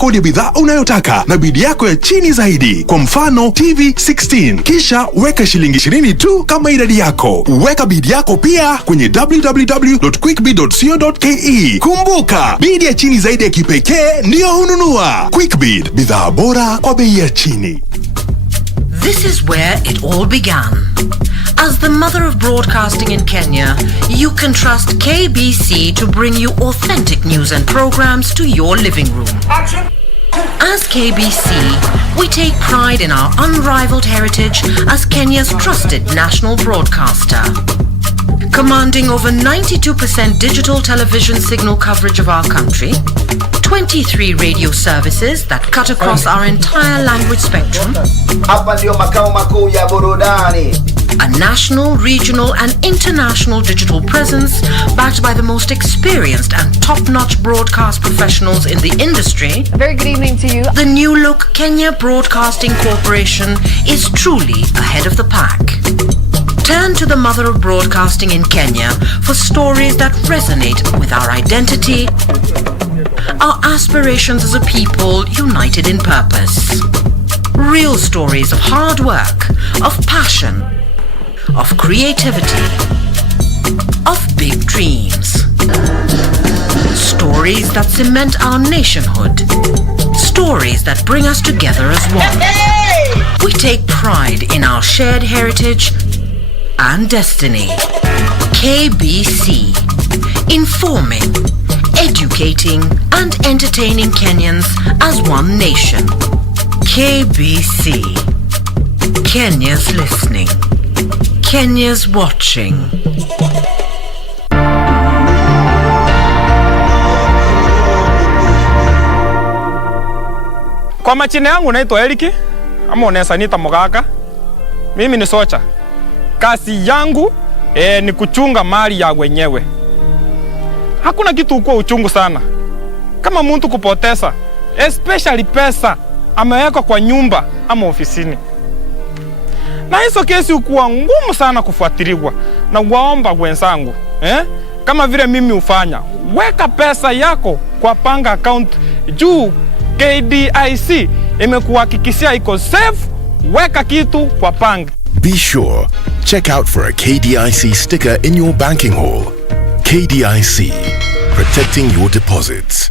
Kodi bidhaa unayotaka na bidi yako ya chini zaidi. Kwa mfano TV 16, kisha weka shilingi 20 tu kama idadi yako. Weka bidi yako pia kwenye www.quickbid.co.ke. Kumbuka, bidi ya chini zaidi ya kipekee ndiyo hununua. Quickbid, bidhaa bora kwa bei ya chini. This is where it all began. As the mother of broadcasting in Kenya, you can trust KBC to bring you authentic news and programs to your living room. Action. As KBC, we take pride in our unrivaled heritage as Kenya's trusted national broadcaster. Commanding over 92% digital television signal coverage of our country, 23 radio services that cut across our entire language spectrum, a national, regional and international digital presence backed by the most experienced and top-notch broadcast professionals in the industry. A very good evening to you. The new look Kenya Broadcasting Corporation is truly ahead of the pack. Turn to the mother of broadcasting in Kenya for stories that resonate with our identity, our aspirations as a people united in purpose. Real stories of hard work, of passion, of creativity, of big dreams. Stories that cement our nationhood. Stories that bring us together as one. We take pride in our shared heritage and destiny. KBC, informing, educating and entertaining Kenyans as one nation. KBC, Kenya's listening, Kenya's watching. Kwa majina yangu naitwa Eric, ama unaweza niita Mogaka. Mimi ni socha. Kazi yangu ni kuchunga mali ya wenyewe. Hakuna kitu kwa uchungu sana kama mtu kupoteza, especially pesa ameweka kwa nyumba ama ofisini. Na hizo kesi ukuwa ngumu sana kufuatiliwa. Na waomba wenzangu, kama vile mimi ufanya, weka pesa yako kwa panga account juu KDIC imekuhakikishia iko safe. Weka kitu kwa panga. Be sure, check out for a KDIC sticker in your banking hall. KDIC, protecting your deposits.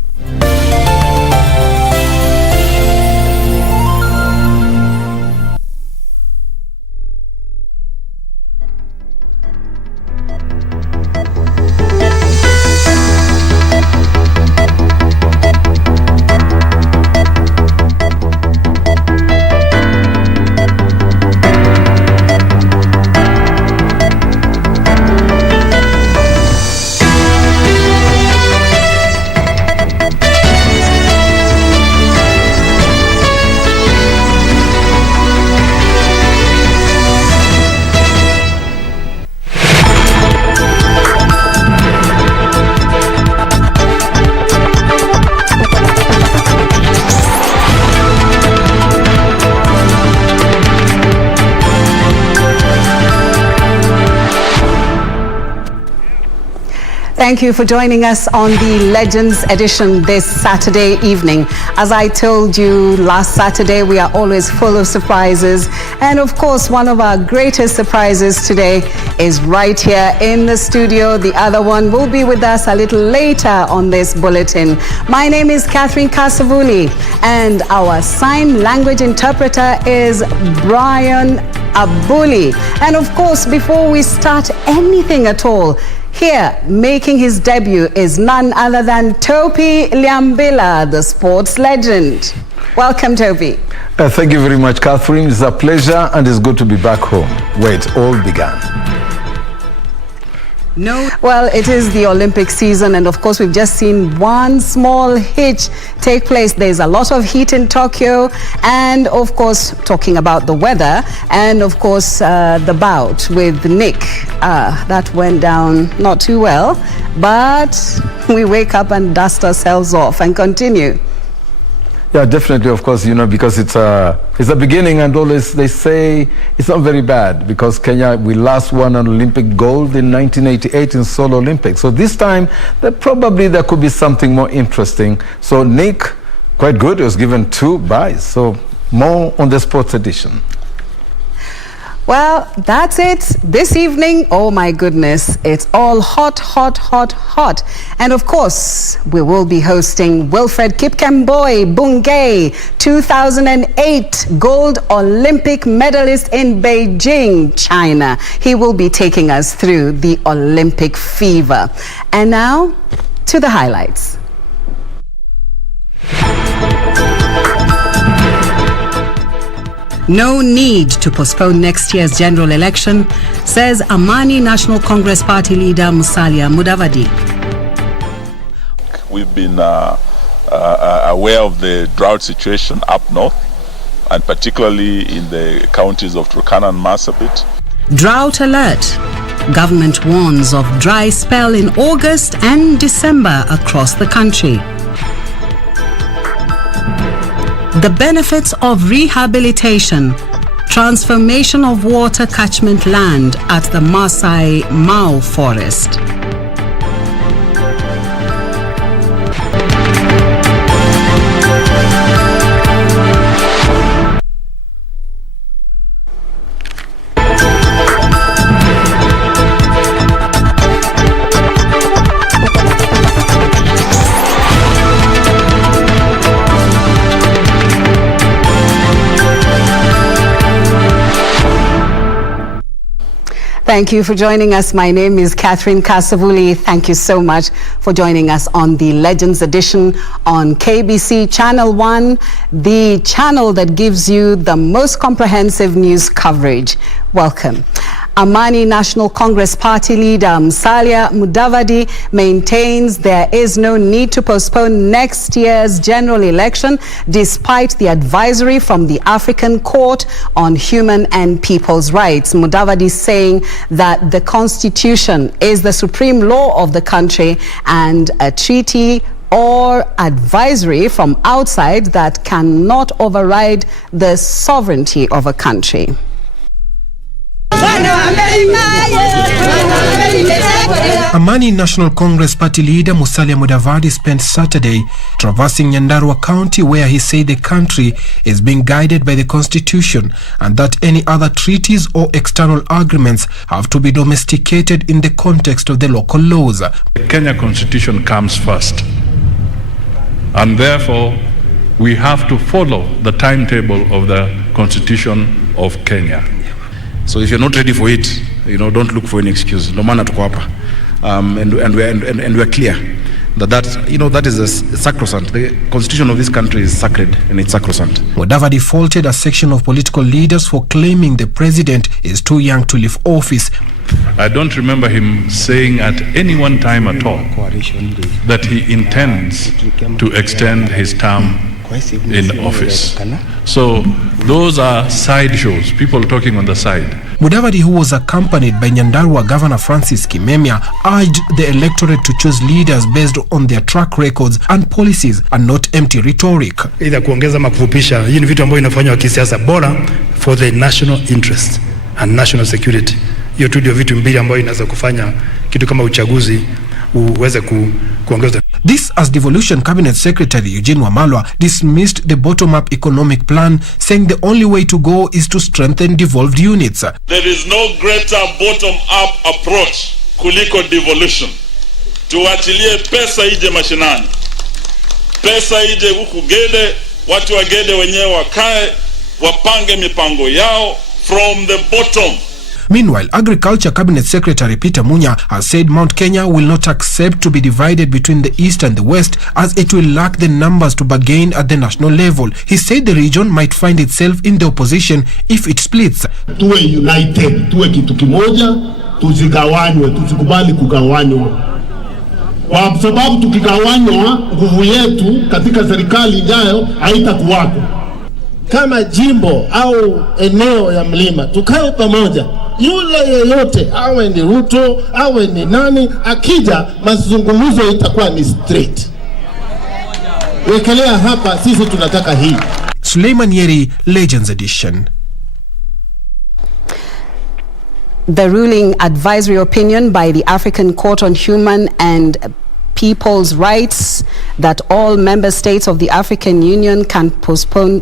Thank you for joining us on the Legends edition this Saturday evening. As I told you last Saturday, we are always full of surprises. And of course, one of our greatest surprises today is right here in the studio. The other one will be with us a little later on this bulletin. My name is Kasavuli, and our sign language interpreter is Brian Abuli. And of course, before we start anything at all, here, making his debut is none other than Topi Liambila, the sports legend. Welcome, Topi. Thank you very much, Catherine. It's a pleasure and it's good to be back home, where it all began. No. Well, it is the Olympic season, and of course we've just seen one small hitch take place. There's a lot of heat in Tokyo, and of course talking about the weather, and of course the bout with Nick that went down not too well, but we wake up and dust ourselves off and continue. Yeah, definitely, of course, because it's a beginning, and always they say it's not very bad, because Kenya, we last won an Olympic gold in 1988 in Seoul Olympics. So this time, there could be something more interesting. So Nick quite good. It was given 2 buys. So more on the sports edition. Well, that's it this evening. Oh my goodness, it's all hot, hot, hot, hot. And of course, we will be hosting Wilfred Kipkemboi Bungei, 2008 gold Olympic medalist in Beijing, China. He will be taking us through the Olympic fever. And now to the highlights. No need to postpone next year's general election, says Amani National Congress Party leader Musalia Mudavadi. We've been aware of the drought situation up north, and particularly in the counties of Turkana and Marsabit. Drought alert. Government warns of dry spell in August and December across the country. The benefits of rehabilitation, transformation of water catchment land at the Maasai Mau forest. Thank you for joining us. My name is Catherine Kasavuli. Thank you so much for joining us on the Legends Edition on KBC Channel 1, the channel that gives you the most comprehensive news coverage. Welcome. Amani National Congress Party leader Musalia Mudavadi maintains there is no need to postpone next year's general election despite the advisory from the African Court on Human and People's Rights. Mudavadi saying that the Constitution is the supreme law of the country and a treaty or advisory from outside that cannot override the sovereignty of a country. Amani National Congress Party leader Musalia Mudavadi spent Saturday traversing Nyandarua County, where he said the country is being guided by the Constitution and that any other treaties or external agreements have to be domesticated in the context of the local laws. The Kenya Constitution comes first, and therefore we have to follow the timetable of the Constitution of Kenya. So if you're not ready for it, don't look for any excuse. No matter what. And we're clear that is a sacrosanct. The constitution of this country is sacred and it's sacrosanct. Mudavadi faulted a section of political leaders for claiming the president is too young to leave office. I don't remember him saying at any one time at all that he intends to extend his term in office. So those are sideshows, people talking on the side. Mudavadi, who was accompanied by Nyandarua Governor Francis Kimemia, urged the electorate to choose leaders based on their track records and policies and not empty rhetoric. Either kuongeza ama kufupisha, hii ni vitu ambayo inafanywa kisiasa bora for the national interest and national security. Hiyo tu ndio vitu mbili ambayo inaweza kufanya kitu kama uchaguzi uweze kuongeza. This as Devolution Cabinet Secretary Eugene Wamalwa dismissed the bottom-up economic plan, saying the only way to go is to strengthen devolved units. There is no greater bottom-up approach kuliko devolution. Tuachilie pesa ije mashinani. Pesa ije huku Gede, watu wa Gede wenyewe wakae, wapange mipango yao from the bottom. Meanwhile, Agriculture Cabinet Secretary Peter Munya has said Mount Kenya will not accept to be divided between the East and the West, as it will lack the numbers to bargain at the national level. He said the region might find itself in the opposition if it splits. Tuwe united, tuwe kitu kimoja, tusigawanywe, tusikubali kugawanywa. Kwa sababu tukigawanywa, nguvu yetu katika serikali ijayo haitakuwako. Kama jimbo au eneo ya mlima tukae pamoja, yule yeyote awe ni Ruto awe ni nani akija, mazungumzo itakuwa ni straight. Wekelea hapa, sisi tunataka hii. Suleiman Yeri, Legends Edition. The ruling advisory opinion by the African Court on Human and people's rights that all member states of the African Union can postpone,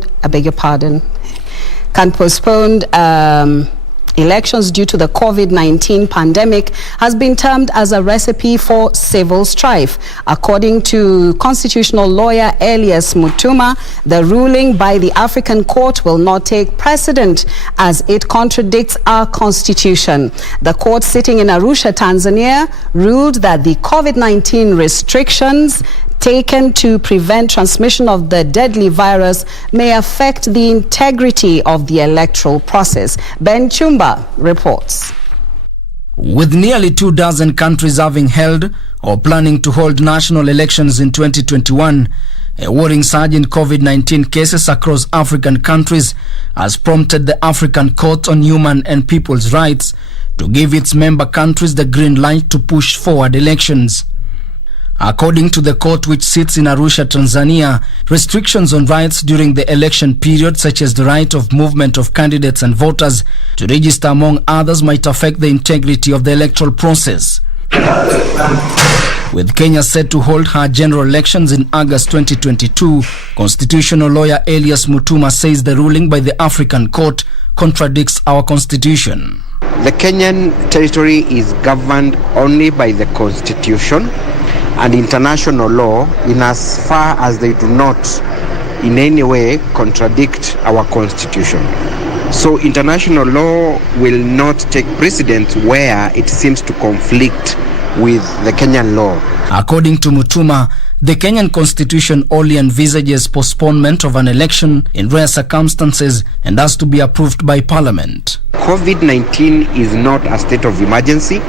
elections due to the COVID-19 pandemic has been termed as a recipe for civil strife. According to constitutional lawyer Elias Mutuma, the ruling by the African Court will not take precedent as it contradicts our constitution. The court sitting in Arusha, Tanzania, ruled that the COVID-19 restrictions taken to prevent transmission of the deadly virus may affect the integrity of the electoral process. Ben Chumba reports. With nearly 24 countries having held or planning to hold national elections in 2021, a worrying surge in COVID-19 cases across African countries has prompted the African Court on Human and People's Rights to give its member countries the green light to push forward elections. According to the court, which sits in Arusha, Tanzania, restrictions on rights during the election period, such as the right of movement of candidates and voters to register among others, might affect the integrity of the electoral process. With Kenya set to hold her general elections in August 2022, constitutional lawyer Elias Mutuma says the ruling by the African Court contradicts our constitution. The Kenyan territory is governed only by the constitution and international law, in as far as they do not in any way contradict our constitution. So international law will not take precedence where it seems to conflict with the Kenyan law. According to Mutuma, the Kenyan constitution only envisages postponement of an election in rare circumstances and has to be approved by parliament. COVID-19 is not a state of emergency.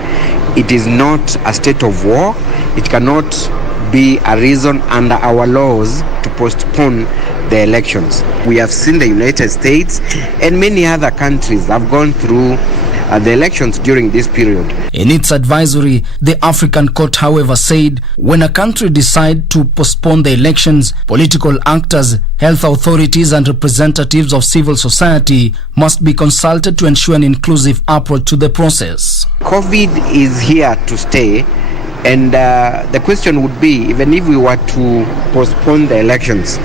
It is not a state of war. It cannot be a reason under our laws to postpone the elections. We have seen the United States and many other countries have gone through the elections during this period. In its advisory, the African Court, however, said when a country decides to postpone the elections, political actors, health authorities and representatives of civil society must be consulted to ensure an inclusive approach to the process. COVID is here to stay, and the question would be, even if we were to postpone the elections,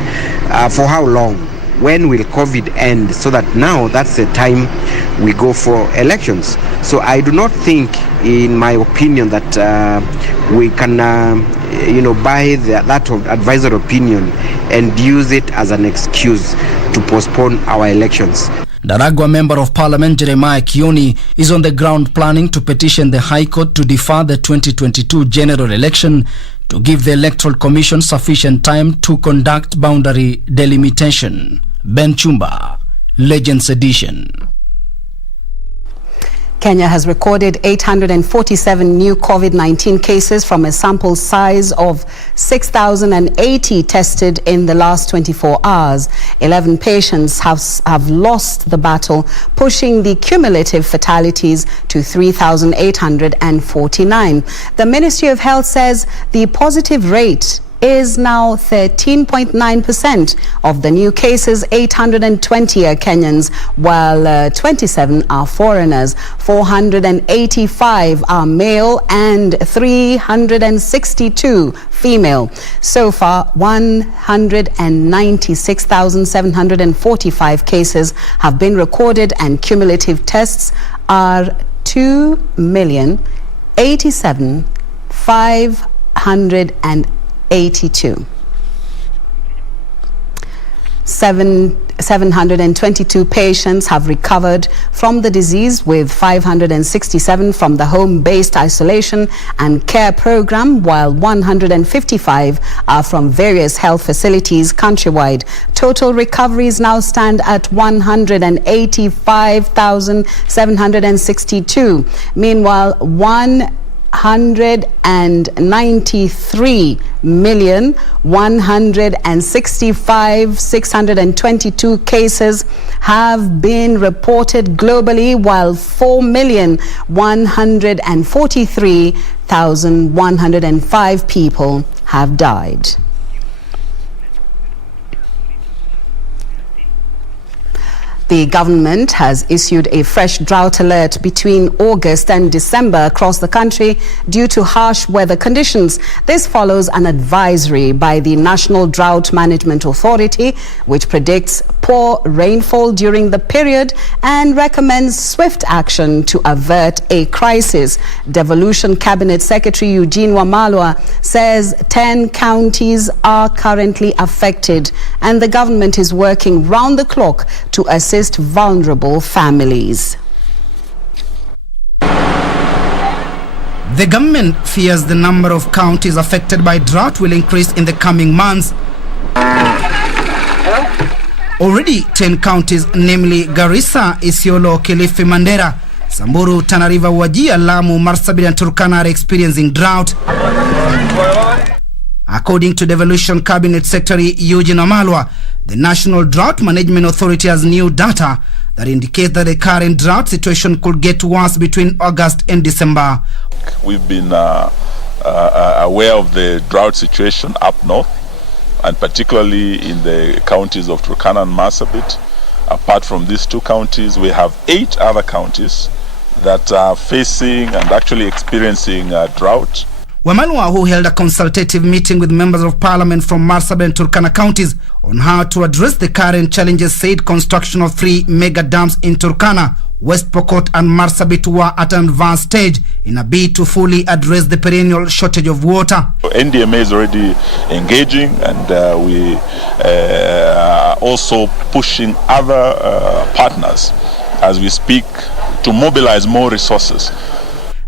for how long? When will COVID end? So that now that's the time we go for elections. So I do not think, in my opinion, that we can, buy that advisory opinion and use it as an excuse to postpone our elections. Daragwa Member of Parliament Jeremiah Kioni is on the ground planning to petition the High Court to defer the 2022 general election to give the Electoral Commission sufficient time to conduct boundary delimitation. Ben Chumba, Legends Edition. Kenya has recorded 847 new COVID-19 cases from a sample size of 6,080 tested in the last 24 hours. 11 patients have lost the battle, pushing the cumulative fatalities to 3,849. The Ministry of Health says the positive rate is now 13.9%. Of the new cases, 820 are Kenyans, while 27 are foreigners. 485 are male and 362 female. So far, 196,745 cases have been recorded, and cumulative tests are 2,087,582. 722 patients have recovered from the disease, with 567 from the home-based isolation and care program, while 155 are from various health facilities countrywide. Total recoveries now stand at 185,762. Meanwhile, 193,165,622 cases have been reported globally, while 4,143,105 people have died. The government has issued a fresh drought alert between August and December across the country due to harsh weather conditions. This follows an advisory by the National Drought Management Authority, which predicts poor rainfall during the period and recommends swift action to avert a crisis. Devolution Cabinet Secretary Eugene Wamalwa says 10 counties are currently affected and the government is working round the clock to assist vulnerable families. The government fears the number of counties affected by drought will increase in the coming months. Already 10 counties, namely Garissa, Isiolo, Kilifi, Mandera, Samburu, Tana River, Wajir, Lamu, Marsabit and Turkana are experiencing drought. According to Devolution Cabinet Secretary Eugene Wamalwa, the National Drought Management Authority has new data that indicates that the current drought situation could get worse between August and December. We've been aware of the drought situation up north, and particularly in the counties of Turkana and Marsabit. Apart from these two counties, we have 8 other counties that are facing and actually experiencing drought. Wamalwa, who held a consultative meeting with members of parliament from Marsabit and Turkana counties on how to address the current challenges, said construction of 3 mega dams in Turkana, West Pokot and Marsabit were at an advanced stage in a bid to fully address the perennial shortage of water. NDMA is already engaging, and we are also pushing other partners as we speak to mobilize more resources.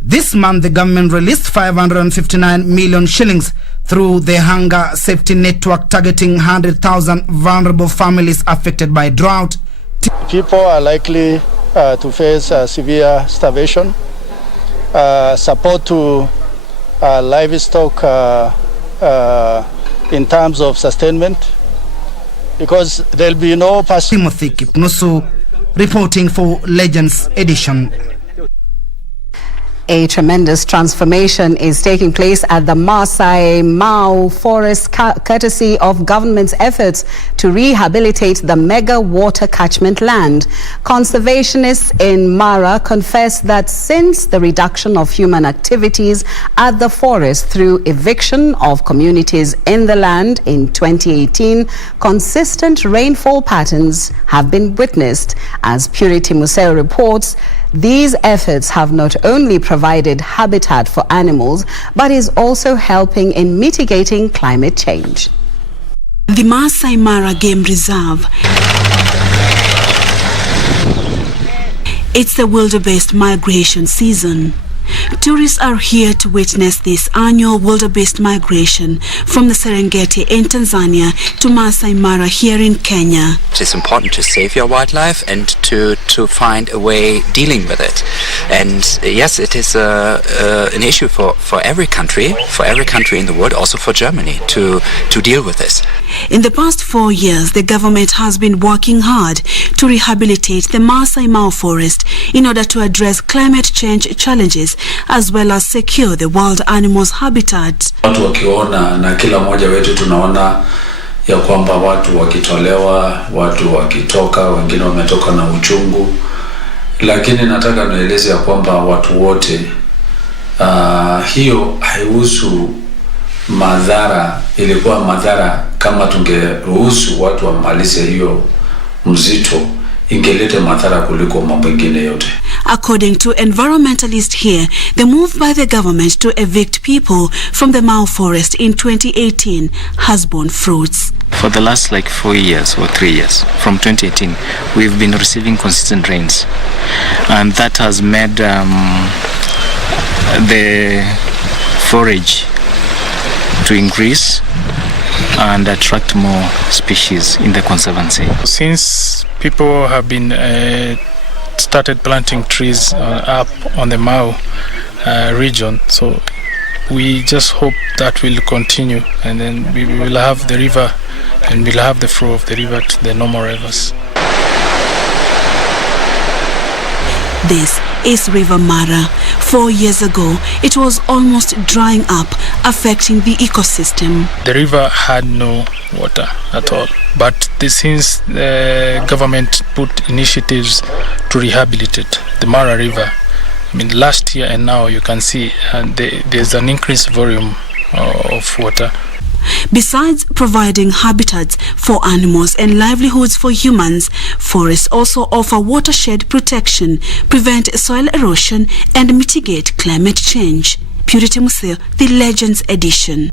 This month, the government released 559 million shillings through the Hunger Safety Network, targeting 100,000 vulnerable families affected by drought. People are likely to face severe starvation. Support to livestock in terms of sustainment, because there'll be no Timothy Kipnusu reporting for Legends Edition. A tremendous transformation is taking place at the Maasai Mau forest courtesy of government's efforts to rehabilitate the mega water catchment land. Conservationists in Mara confess that since the reduction of human activities at the forest through eviction of communities in the land in 2018, consistent rainfall patterns have been witnessed. As Purity Museo reports, these efforts have not only provided habitat for animals, but is also helping in mitigating climate change. The Maasai Mara Game Reserve. It's the wildebeest migration season. Tourists are here to witness this annual wildebeest migration from the Serengeti in Tanzania to Maasai Mara here in Kenya. It is important to save your wildlife and to find a way dealing with it. And yes, it is an issue for every country in the world, also for Germany, to deal with this. In the past 4 years, the government has been working hard to rehabilitate the Maasai Mau forest in order to address climate change challenges as well as secure the wild animals' habitat. Watu wakiona na kila mmoja wetu tunaona ya kwamba watu wakitolewa, watu wakitoka, wengine wametoka na uchungu, lakini nataka nieleze ya kwamba watu wote hiyo haihusu madhara. Ilikuwa madhara kama tungeruhusu watu wamalize hiyo mzito, ingelete madhara kuliko mambo mengine yote. According to environmentalists here, the move by the government to evict people from the Mau forest in 2018 has borne fruits. For the last 4 years or 3 years, from 2018, we've been receiving consistent rains, and that has made the forage to increase and attract more species in the conservancy. Since people have been started planting trees up on the Mau region, so we just hope that will continue, and then we will have the river and we'll have the flow of the river to the normal rivers. This is River Mara. 4 years ago, it was almost drying up, affecting the ecosystem. The river had no water at all. But since the government put initiatives to rehabilitate the Mara River, I mean, last year and now you can see there's an increased volume of water. Besides providing habitats for animals and livelihoods for humans, forests also offer watershed protection, prevent soil erosion, and mitigate climate change. Purity Museo, The Legends Edition.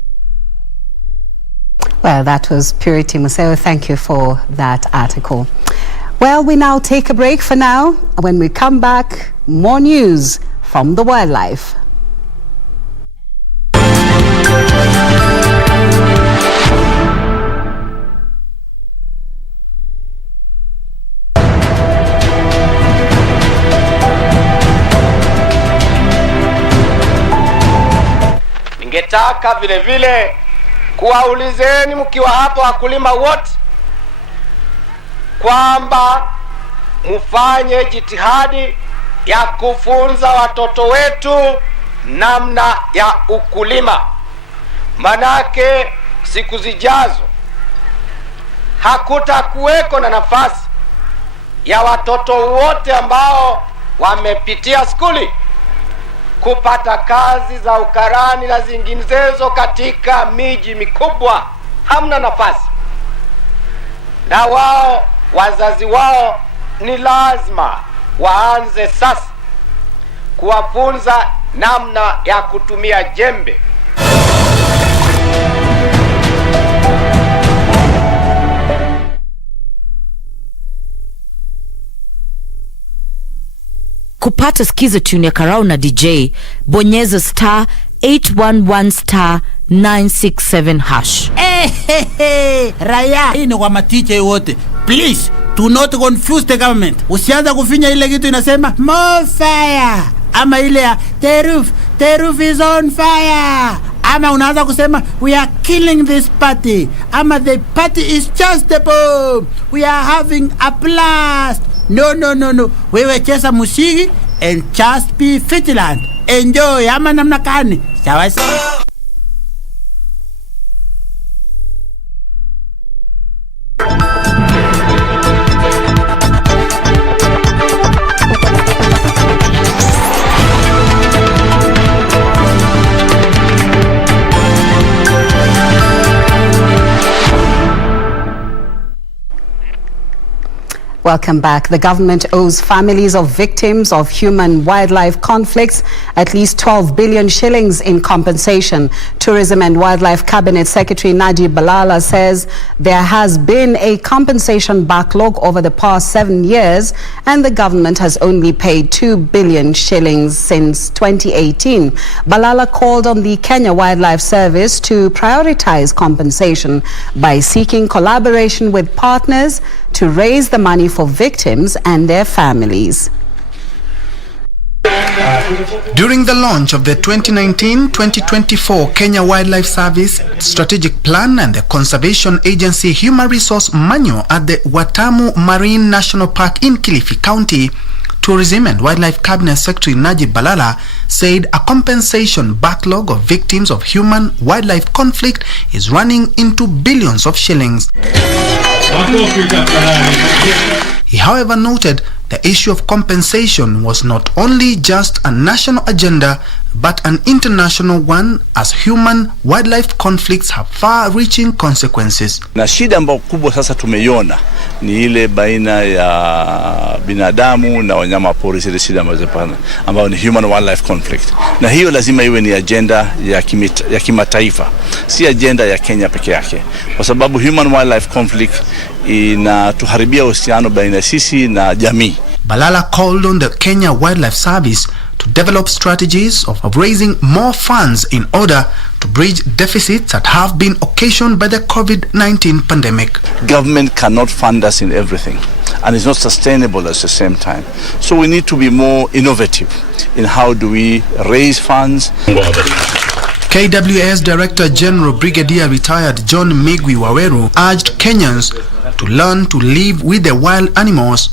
Well, that was Purity Museo. Thank you for that article. Well, we now take a break for now. When we come back, more news from the wildlife. Ningetaka vile vile kuwaulizeni mkiwa hapo wakulima wote kwamba mufanye jitihadi ya kufunza watoto wetu namna ya ukulima. Manake siku zijazo hakutakuweko na nafasi ya watoto wote ambao wamepitia skuli kupata kazi za ukarani na zinginezo katika miji mikubwa. Hamna nafasi. Na wao, wazazi wao, ni lazima waanze sasa kuwafunza namna ya kutumia jembe. Kupata skiza tune ya Karau na DJ, bonyeza *811 *967#. Raya, hii ni kwa matiche wote. Please, do not confuse the government. Usianza kufinya ile kitu inasema more fire, ama ile ya the roof is on fire, ama unaanza kusema we are killing this party, ama the party is just a bomb, we are having a blast. No. Wewe cheza musiki and just be Fitland. Enjoy, ama namna kani. Sawa sawa. Welcome back. The government owes families of victims of human-wildlife conflicts at least 12 billion shillings in compensation. Tourism and Wildlife Cabinet Secretary Najib Balala says there has been a compensation backlog over the past 7 years and the government has only paid 2 billion shillings since 2018. Balala called on the Kenya Wildlife Service to prioritize compensation by seeking collaboration with partners to raise the money for victims and their families. During the launch of the 2019-2024 Kenya Wildlife Service Strategic Plan and the Conservation Agency Human Resource Manual at the Watamu Marine National Park in Kilifi County, Tourism and Wildlife Cabinet Secretary Najib Balala said a compensation backlog of victims of human-wildlife conflict is running into billions of shillings. He, however, noted the issue of compensation was not only just a national agenda but an international one, as human-wildlife conflicts have far-reaching consequences. Na shida ambayo kubwa sasa tumeiona ni ile baina ya binadamu na wanyama pori, zile shida ambayo ni human-wildlife conflict. Na hiyo lazima iwe ni agenda ya kimataifa, si agenda ya Kenya peke yake, kwa sababu human-wildlife conflict inatuharibia uhusiano baina sisi na jamii. Balala called on the Kenya Wildlife Service to develop strategies of raising more funds in order to bridge deficits that have been occasioned by the COVID-19 pandemic. Government cannot fund us in everything, and it's not sustainable at the same time. So we need to be more innovative in how do we raise funds. KWS Director General Brigadier Retired John Migwi Waweru urged Kenyans to learn to live with the wild animals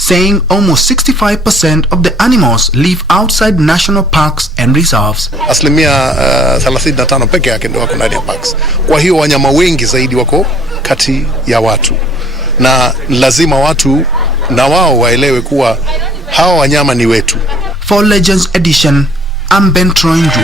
saying almost 65% of the animals live outside national parks and reserves. Asilimia 35 peke yake ndio wako ndani ya parks. Kwa hiyo wanyama wengi zaidi wako kati ya watu. Na lazima watu na wao waelewe kuwa hawa wanyama ni wetu. For Legends Edition, I'm Ben Troinju.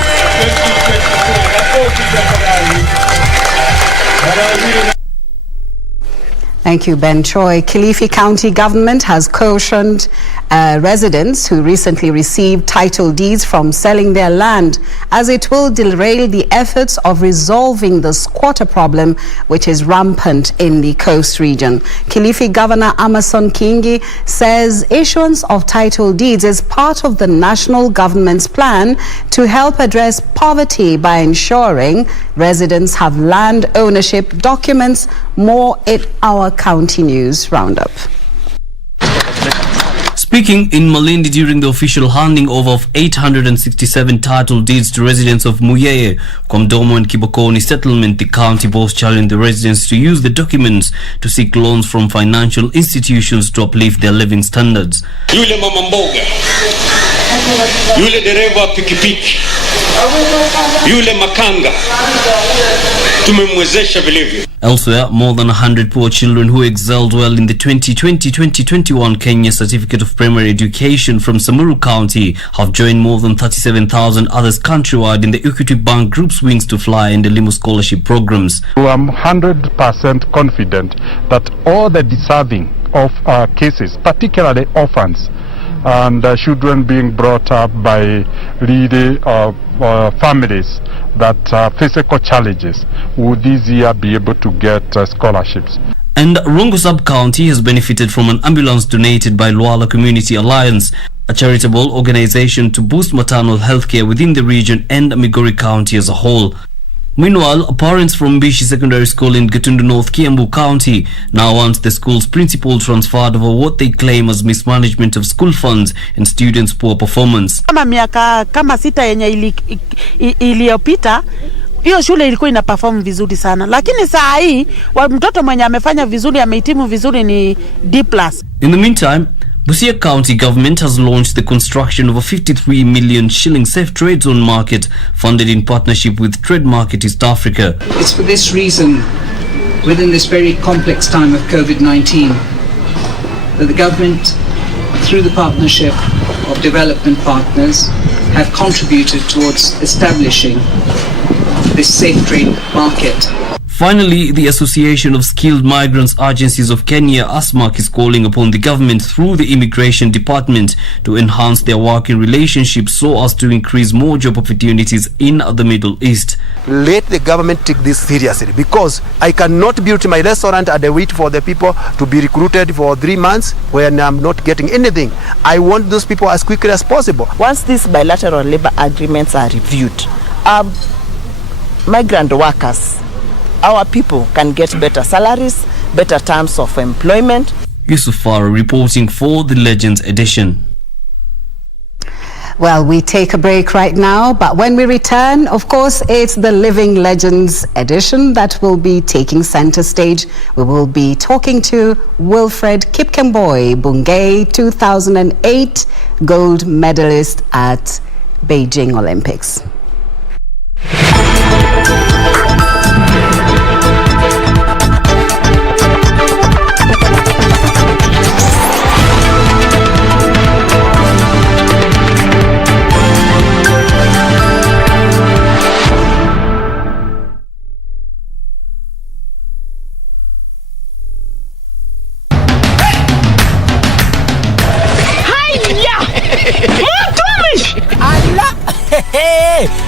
Thank you, Ben Troy. Kilifi County Government has cautioned residents who recently received title deeds from selling their land, as it will derail the efforts of resolving the squatter problem, which is rampant in the coast region. Kilifi Governor Amason Kingi says issuance of title deeds is part of the national government's plan to help address poverty by ensuring residents have land ownership documents. More in our County News Roundup. Speaking in Malindi during the official handing over of 867 title deeds to residents of Muyeye, Komdomo and Kibokoni settlement, the county boss challenged the residents to use the documents to seek loans from financial institutions to uplift their living standards. Yule mama mboga, yule dereva pikipiki, yule makanga, tumemwezesha vilivyo. Elsewhere, more than 100 poor children who excelled well in the 2020-2021 Kenya Certificate of Primary Education from Samburu County have joined more than 37,000 others countrywide in the Equity Bank Group's Wings to Fly and the Limo Scholarship programs. I'm 100% confident that all the deserving of cases, particularly orphans and children being brought up by needy families that physical challenges, will this year be able to get scholarships. And Rongo Sub-County has benefited from an ambulance donated by Luala Community Alliance, a charitable organization to boost maternal healthcare within the region and Migori County as a whole. Meanwhile, parents from Bishi Secondary School in Gatundu North, Kiambu County now want the school's principal transferred over what they claim as mismanagement of school funds and students' poor performance. Kama miaka kama 6 yenye iliyopita hiyo shule ilikuwa ina perform vizuri sana, lakini saa hii mtoto mwenye amefanya vizuri, amehitimu vizuri ni D+. In the meantime, Busia County government has launched the construction of a 53 million shilling safe trade zone market funded in partnership with Trade Market East Africa. It's for this reason, within this very complex time of COVID-19, that the government, through the partnership of development partners, have contributed towards establishing this safe trade market. Finally, the Association of Skilled Migrants Agencies of Kenya, ASMAC, is calling upon the government through the Immigration Department to enhance their working relationships so as to increase more job opportunities in the Middle East. Let the government take this seriously, because I cannot build my restaurant and wait for the people to be recruited for 3 months when I'm not getting anything. I want those people as quickly as possible. Once these bilateral labor agreements are reviewed, migrant workers, our people can get better salaries, better terms of employment. Yusuf Farah reporting for the Legends Edition. Well, we take a break right now, but when we return, of course, it's the Living Legends Edition that will be taking center stage. We will be talking to Wilfred Kipkemboi Bungei, 2008 gold medalist at Beijing Olympics.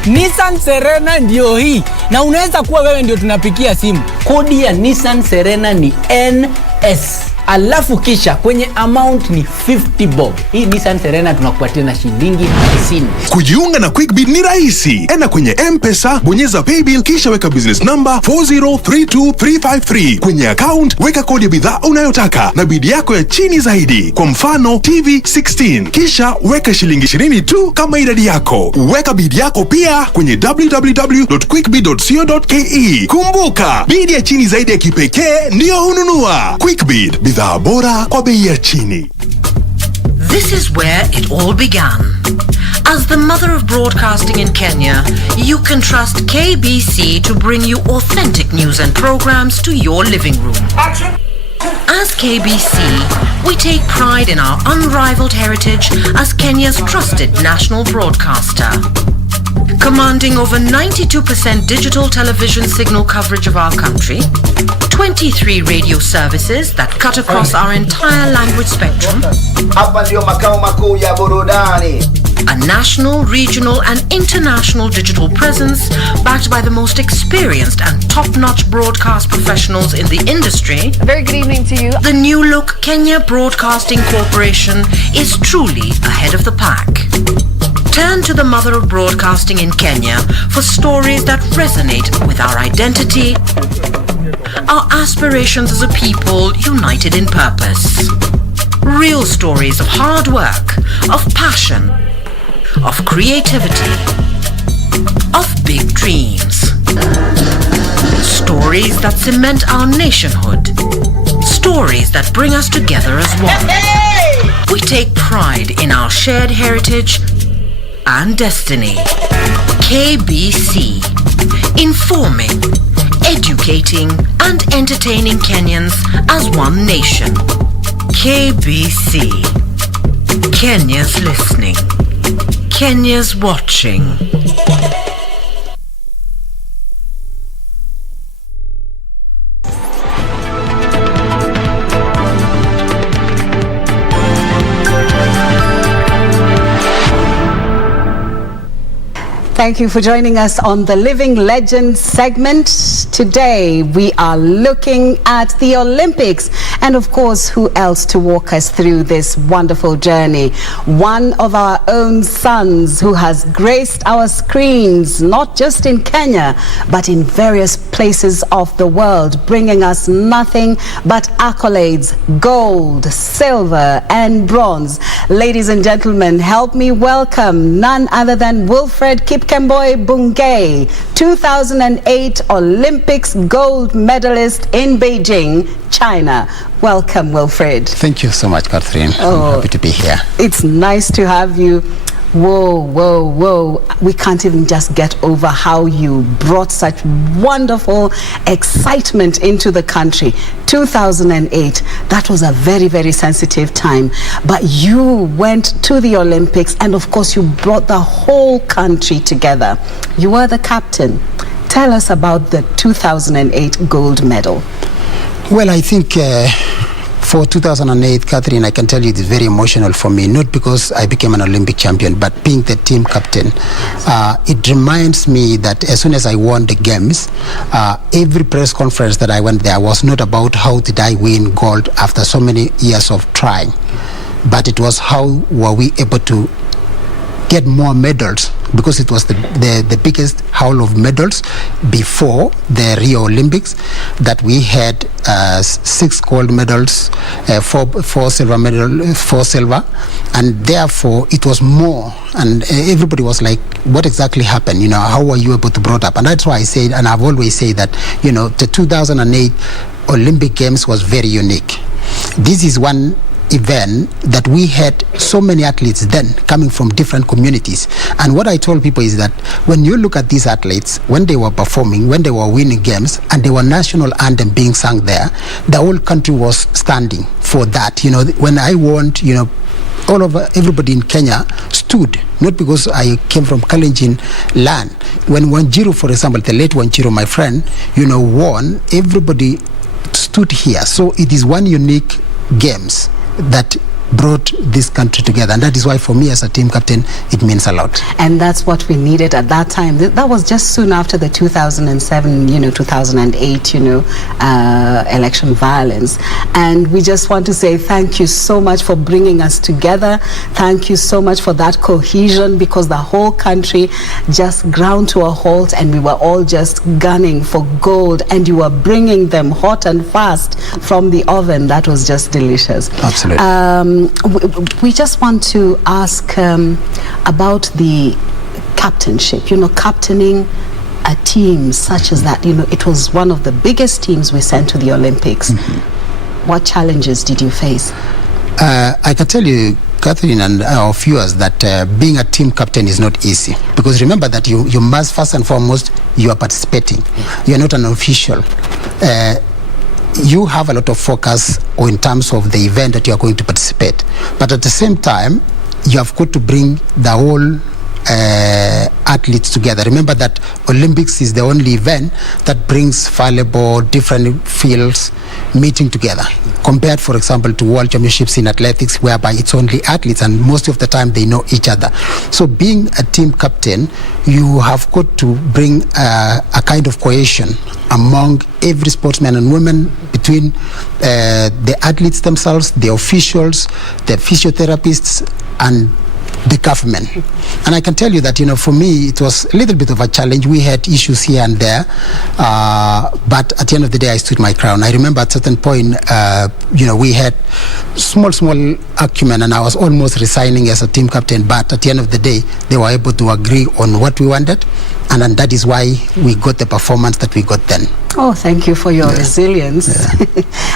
Nissan Serena ndio hii, na unaweza kuwa wewe ndio tunapikia simu. Kodi ya Nissan Serena ni NS, alafu kisha kwenye amount ni 50 bob. Hii Nissan Serena tunakupatia na shilingi 50. Kujiunga na QuickBid ni rahisi. Enda kwenye M-Pesa, bonyeza paybill, kisha weka business number 4032353. Kwenye account weka kodi ya bidhaa unayotaka na bid yako ya chini zaidi. Kwa mfano TV 16, kisha weka shilingi 20 tu kama idadi yako. Weka bid yako pia kwenye www.quickbid.co.ke. Kumbuka, bid ya chini zaidi ya kipekee ndio hununua. QuickBid, bidhaa bora kwa bei ya chini. This is where it all began. As the mother of broadcasting in Kenya, you can trust KBC to bring you authentic news and programs to your living room. As KBC, we take pride in our unrivaled heritage as Kenya's trusted national broadcaster. Commanding over 92% digital television signal coverage of our country, 23 radio services that cut across our entire language spectrum, a national, regional and international digital presence backed by the most experienced and top-notch broadcast professionals in the industry. A very good evening to you. The new look Kenya Broadcasting Corporation is truly ahead of the pack. Turn to the mother of broadcasting in Kenya for stories that resonate with our identity, our aspirations as a people united in purpose. Real stories of hard work, of passion, of creativity, of big dreams. Stories that cement our nationhood. Stories that bring us together as one. We take pride in our shared heritage and destiny. KBC. Informing, educating and entertaining Kenyans as one nation. KBC. Kenya's listening. Kenya's watching. Thank you for joining us on the Living Legends segment. Today we are looking at the Olympics and of course who else to walk us through this wonderful journey. One of our own sons who has graced our screens not just in Kenya but in various places of the world, bringing us nothing but accolades, gold, silver and bronze. Ladies and gentlemen, help me welcome none other than Wilfred Kipkemboi Bungei, 2008 Olympics gold medalist in Beijing, China. Welcome, Wilfred. Thank you so much, Catherine. I'm happy to be here. It's nice to have you. Whoa, whoa, whoa. We can't even just get over how you brought such wonderful excitement into the country. 2008, that was a very, very sensitive time. But you went to the Olympics and of course you brought the whole country together. You were the captain. Tell us about the 2008 gold medal. Well, I think for 2008, Catherine, I can tell you it's very emotional for me, not because I became an Olympic champion, but being the team captain. It reminds me that as soon as I won the games, every press conference that I went there was not about how did I win gold after so many years of trying, but it was how were we able to get more medals, because it was the biggest haul of medals before the Rio Olympics, that we had 6 gold medals, 4 silver medals, 4 silver, and therefore it was more, and everybody was like, what exactly happened, you know, how were you able to brought up? And that's why I said, and I've always said that, you know, the 2008 Olympic Games was very unique. This is one event that we had so many athletes then coming from different communities, and what I told people is that when you look at these athletes, when they were performing, when they were winning games and they were national anthem being sung there, the whole country was standing for that. You know, when I won, you know, all over, everybody in Kenya stood, not because I came from Kalenjin land. When Wanjiru, for example, the late Wanjiru, my friend, you know, won, everybody stood here. So it is one unique games that brought this country together, and that is why for me as a team captain it means a lot. And that's what we needed at that time. That was just soon after the 2007, you know, 2008, you know, election violence. And we just want to say thank you so much for bringing us together. Thank you so much for that cohesion, because the whole country just ground to a halt and we were all just gunning for gold, and you were bringing them hot and fast from the oven. That was just delicious. Absolutely. We just want to ask about the captainship, you know, captaining a team such as that. You know, it was one of the biggest teams we sent to the Olympics. What challenges did you face? I can tell you, Catherine and our viewers that being a team captain is not easy, because remember that you must first and foremost, you are participating. You are not an official. You have a lot of focus in terms of the event that you are going to participate, but at the same time you have got to bring the whole athletes together. Remember that Olympics is the only event that brings valuable different fields meeting together, compared, for example, to World Championships in athletics, whereby it's only athletes and most of the time they know each other. So being a team captain, you have got to bring a kind of cohesion among every sportsman and woman, between the athletes themselves, the officials, the physiotherapists, and the government. And I can tell you that, for me, it was a little bit of a challenge. We had issues here and there, but at the end of the day, I stood my ground. I remember at a certain point, we had small argument, and I was almost resigning as a team captain, but at the end of the day, they were able to agree on what we wanted, and then that is why we got the performance that we got then. Oh, thank you for your resilience.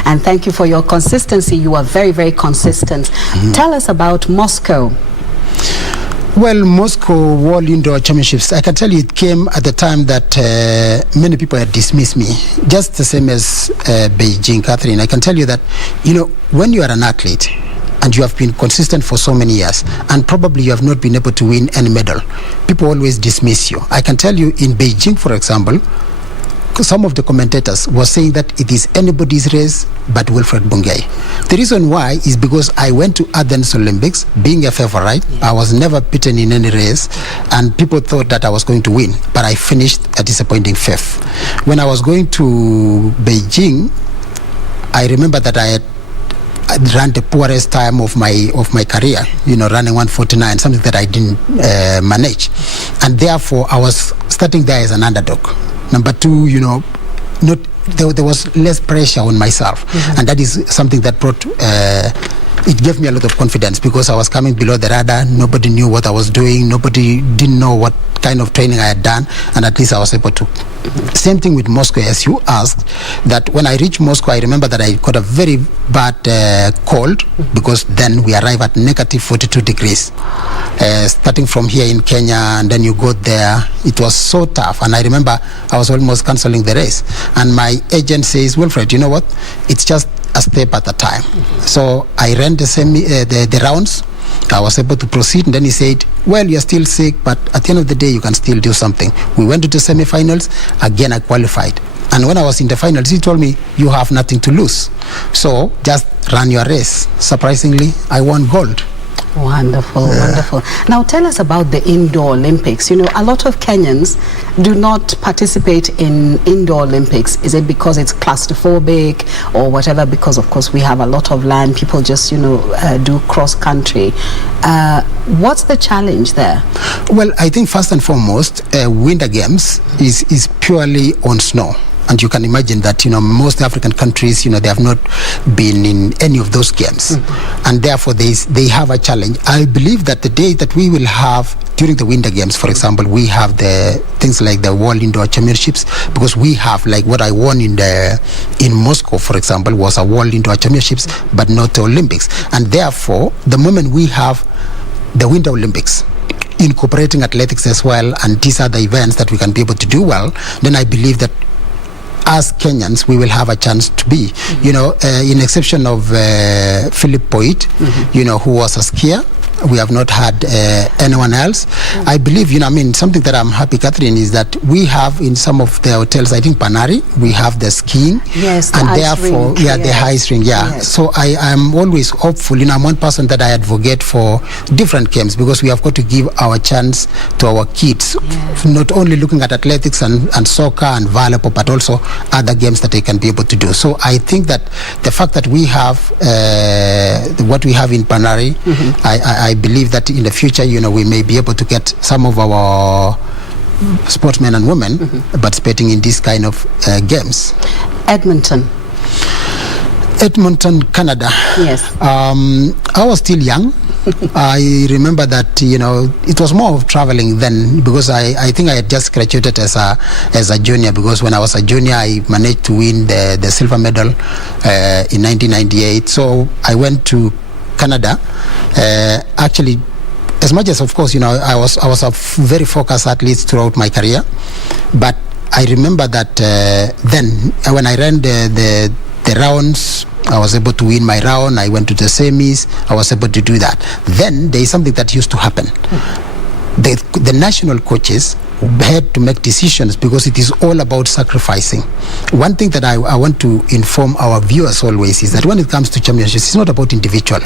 And thank you for your consistency. You are very, very consistent. Tell us about Moscow. Well, Moscow World Indoor Championships, I can tell you it came at the time that many people had dismissed me, just the same as Beijing, Catherine. I can tell you that, when you are an athlete and you have been consistent for so many years, and probably you have not been able to win any medal, people always dismiss you. I can tell you in Beijing, for example, some of the commentators were saying that it is anybody's race but Wilfred Bungei. The reason why is because I went to Athens Olympics being a favorite. I was never beaten in any race, and people thought that I was going to win, but I finished a disappointing 5th. When I was going to Beijing, I remember that I ran the poorest time of my career, running 1:49, something that I didn't manage, and therefore I was starting there as an underdog. Number two, there was less pressure on myself, and that is something that brought it gave me a lot of confidence, because I was coming below the radar. Nobody knew what I was doing. Nobody didn't know what kind of training I had done, and at least I was able to. Same thing with Moscow, as you asked, that when I reached Moscow, I remember that I got a very bad cold, because then we arrived at negative 42 degrees. Starting from here in Kenya, and then you go there, it was so tough. And I remember I was almost cancelling the race. And my agent says, Wilfred, you know what? It's just a step at a time. So I ran the rounds. I was able to proceed, and then he said, well, you're still sick, but at the end of the day, you can still do something. We went to the semi-finals. Again, I qualified. And when I was in the finals, he told me, you have nothing to lose. So just run your race. Surprisingly, I won gold. Wonderful, wonderful. Now tell us about the indoor Olympics. A lot of Kenyans do not participate in indoor Olympics. Is it because it's claustrophobic or whatever? Because of course we have a lot of land. People just, do cross country. What's the challenge there? Well, I think first and foremost, Winter Games is purely on snow. And you can imagine that, most African countries, they have not been in any of those games. And therefore, they have a challenge. I believe that the day that we will have, during the Winter Games, for example, we have the things like the World Indoor Championships, because we have, like what I won in Moscow, for example, was a World Indoor Championships, but not the Olympics. And therefore, the moment we have the Winter Olympics, incorporating athletics as well, and these are the events that we can be able to do well, then I believe that as Kenyans, we will have a chance to be, in exception of Philip Poit, who was a skier. We have not had anyone else. I believe, something that I'm happy, Catherine, is that we have in some of the hotels, I think Panari, we have the skiing. Yes, and therefore, the ice rink, Yes. So I am always hopeful. I'm one person that I advocate for different games, because we have got to give our chance to our kids, not only looking at athletics and soccer and volleyball, but also other games that they can be able to do. So I think that the fact that we have what we have in Panari, I believe that in the future, we may be able to get some of our sportsmen and women participating in this kind of games. Edmonton, Canada. Yes. I was still young. I remember that, it was more of traveling then, because I think I had just graduated as a junior, because when I was a junior, I managed to win the silver medal in 1998. So I went to Canada, actually, as much as, of course, I was a very focused athlete throughout my career, but I remember that then when I ran the rounds, I was able to win my round. I went to the semis. I was able to do that. Then there is something that used to happen. The national coaches had to make decisions because it is all about sacrificing. One thing that I want to inform our viewers always is that when it comes to championships, it's not about individual.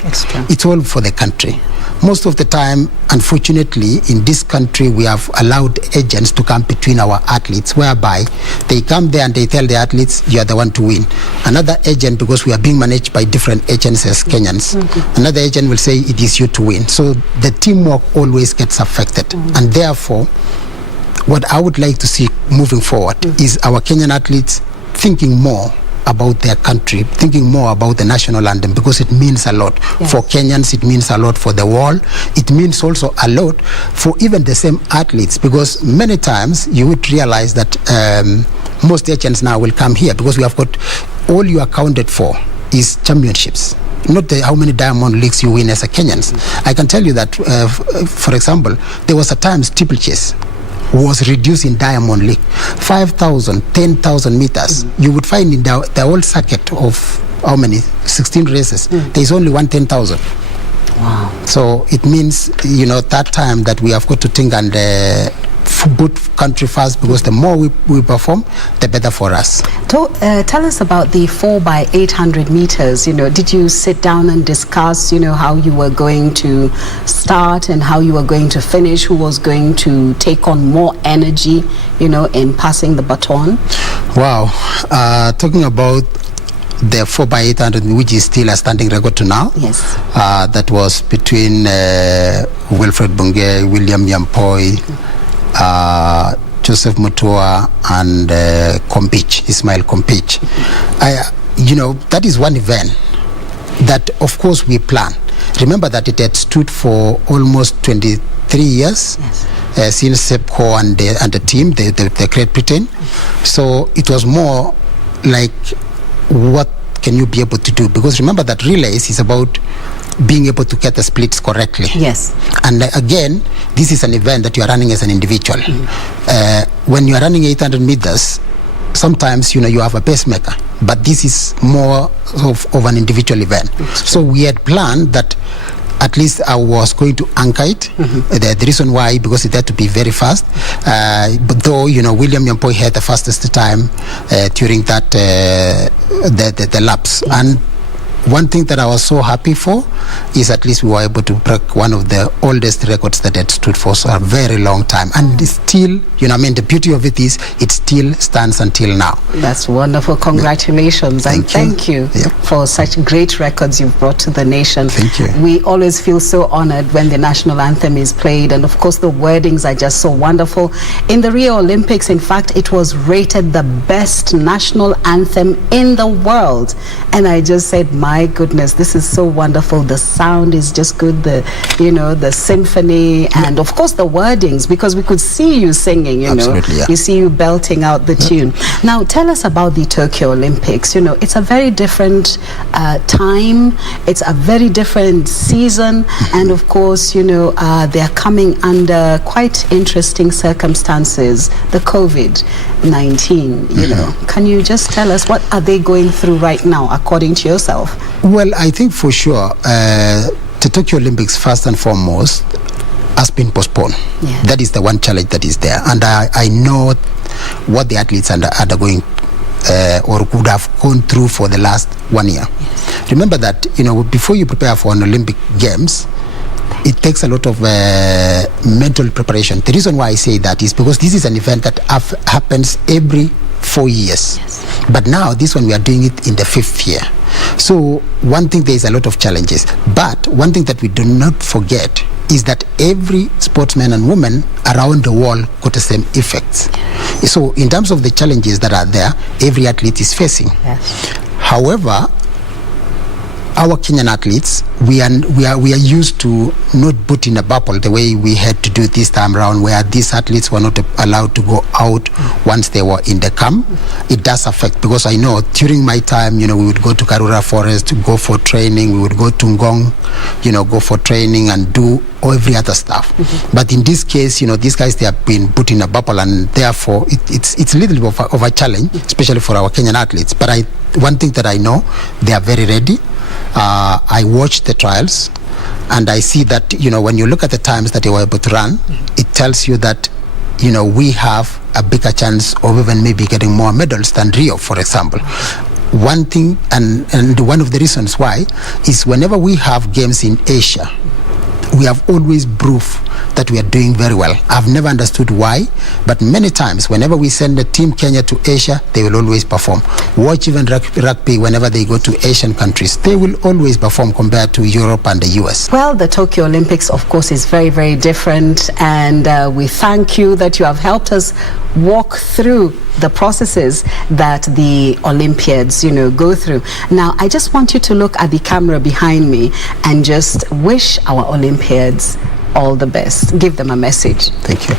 It's all for the country. Most of the time, unfortunately, in this country, we have allowed agents to come between our athletes, whereby they come there and they tell the athletes, you are the one to win. Another agent, because we are being managed by different agents as Kenyans, another agent will say it is you to win. So the teamwork always gets affected. And therefore, what I would like to see moving forward is our Kenyan athletes thinking more about their country, thinking more about the national anthem, because it means a lot. Yes. For Kenyans, it means a lot for the world. It means also a lot for even the same athletes, because many times you would realize that most agents now will come here because we have got all you accounted for is championships. Not how many diamond leagues you win as a Kenyans. I can tell you that, for example, there was a time steeplechase was reduced in Diamond League. 5,000, 10,000 meters. You would find in the whole circuit of how many? 16 races. There is only 10,000. Wow. So it means, that time that we have got to think and put country first, because the more we perform, the better for us. Tell us about the 4x800 meters. Did you sit down and discuss, how you were going to start and how you were going to finish? Who was going to take on more energy, in passing the baton? Wow. Talking about the 4x800, which is still a standing record to now. Yes. That was between Wilfred Bungei, William Yampoi, Joseph Mutua, and Ismail Kompich. That is one event that, of course, we plan. Remember that it had stood for almost 23 years. Yes. Since SEPCO and the team, the Great Britain. So it was more like, what can you be able to do? Because remember that relays is about being able to get the splits correctly. Yes. And again, this is an event that you are running as an individual. When you are running 800 meters, sometimes you have a pacemaker, but this is more of an individual event. So we had planned that at least I was going to anchor it. The reason why, because it had to be very fast. But though, William Yampoi had the fastest time during that the laps. And one thing that I was so happy for is at least we were able to break one of the oldest records that had stood for a very long time. And it's still, the beauty of it is it still stands until now. That's wonderful. Congratulations. Thank you for such great records you've brought to the nation. Thank you. We always feel so honored when the national anthem is played. And of course, the wordings are just so wonderful. In the Rio Olympics, in fact, it was rated the best national anthem in the world. And I just said, my goodness, this is so wonderful. The sound is just good, the symphony, and of course the wordings, because we could see you singing, Absolutely, yeah. We see you belting out the tune. Now tell us about the Tokyo Olympics. It's a very different time, it's a very different season, and of course, they're coming under quite interesting circumstances, the COVID-19, Can you just tell us what are they going through right now, according to yourself? Well, I think for sure the Tokyo Olympics, first and foremost, has been postponed. Yeah. That is the one challenge that is there. And I know what the athletes are undergoing or could have gone through for the last 1 year. Yes. Remember that, before you prepare for an Olympic Games, it takes a lot of mental preparation. The reason why I say that is because this is an event that happens every 4 years. Yes. But now, this one, we are doing it in the 5th year. So one thing, there is a lot of challenges. But one thing that we do not forget is that every sportsman and woman around the world got the same effects. Yes. So in terms of the challenges that are there, every athlete is facing. Yes. However, our Kenyan athletes, we are used to not put in a bubble the way we had to do this time around, where these athletes were not allowed to go out once they were in the camp. It does affect, because I know during my time, we would go to Karura Forest to go for training. We would go to Ngong, go for training and do every other stuff. But in this case, these guys, they have been put in a bubble, and therefore it's a little bit of a challenge, especially for our Kenyan athletes. But one thing that I know, they are very ready. I watched the trials, and I see that, when you look at the times that they were able to run, it tells you that, we have a bigger chance of even maybe getting more medals than Rio, for example. One thing, and one of the reasons why, is whenever we have games in Asia, we have always proved that we are doing very well. I've never understood why, but many times whenever we send a team Kenya to Asia, they will always perform. Watch even rugby, whenever they go to Asian countries, they will always perform compared to Europe and the US. Well, the Tokyo Olympics, of course, is very, very different, and we thank you that you have helped us walk through the processes that the Olympiads, go through. Now, I just want you to look at the camera behind me and just wish our Olympiads all the best. Give them a message. Thank you.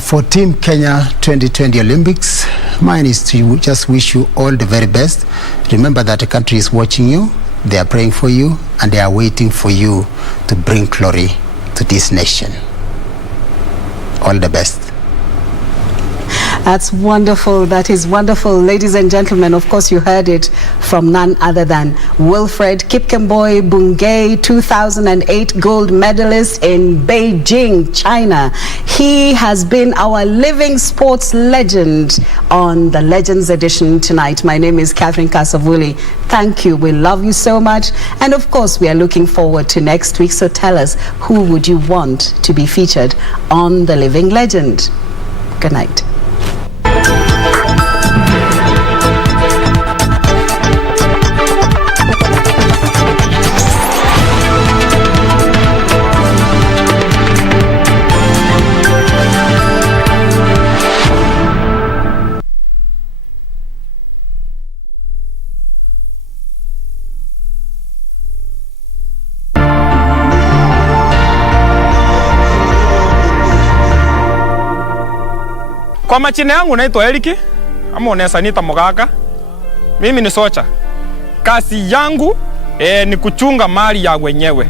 For Team Kenya 2020 Olympics, mine is to just wish you all the very best. Remember that the country is watching you, they are praying for you, and they are waiting for you to bring glory to this nation. All the best. That's wonderful. That is wonderful. Ladies and gentlemen, of course, you heard it from none other than Wilfred Kipkemboi Bungei, 2008 gold medalist in Beijing, China. He has been our living sports legend on the Legends Edition tonight. My name is Catherine Kasavuli. Thank you. We love you so much. And of course, we are looking forward to next week. So tell us, who would you want to be featured on The Living Legend? Good night. Kwa majina yangu naitwa Eriki, ama unaweza niita Mogaka. Mimi ni socha. Kazi yangu ni kuchunga mali ya wenyewe.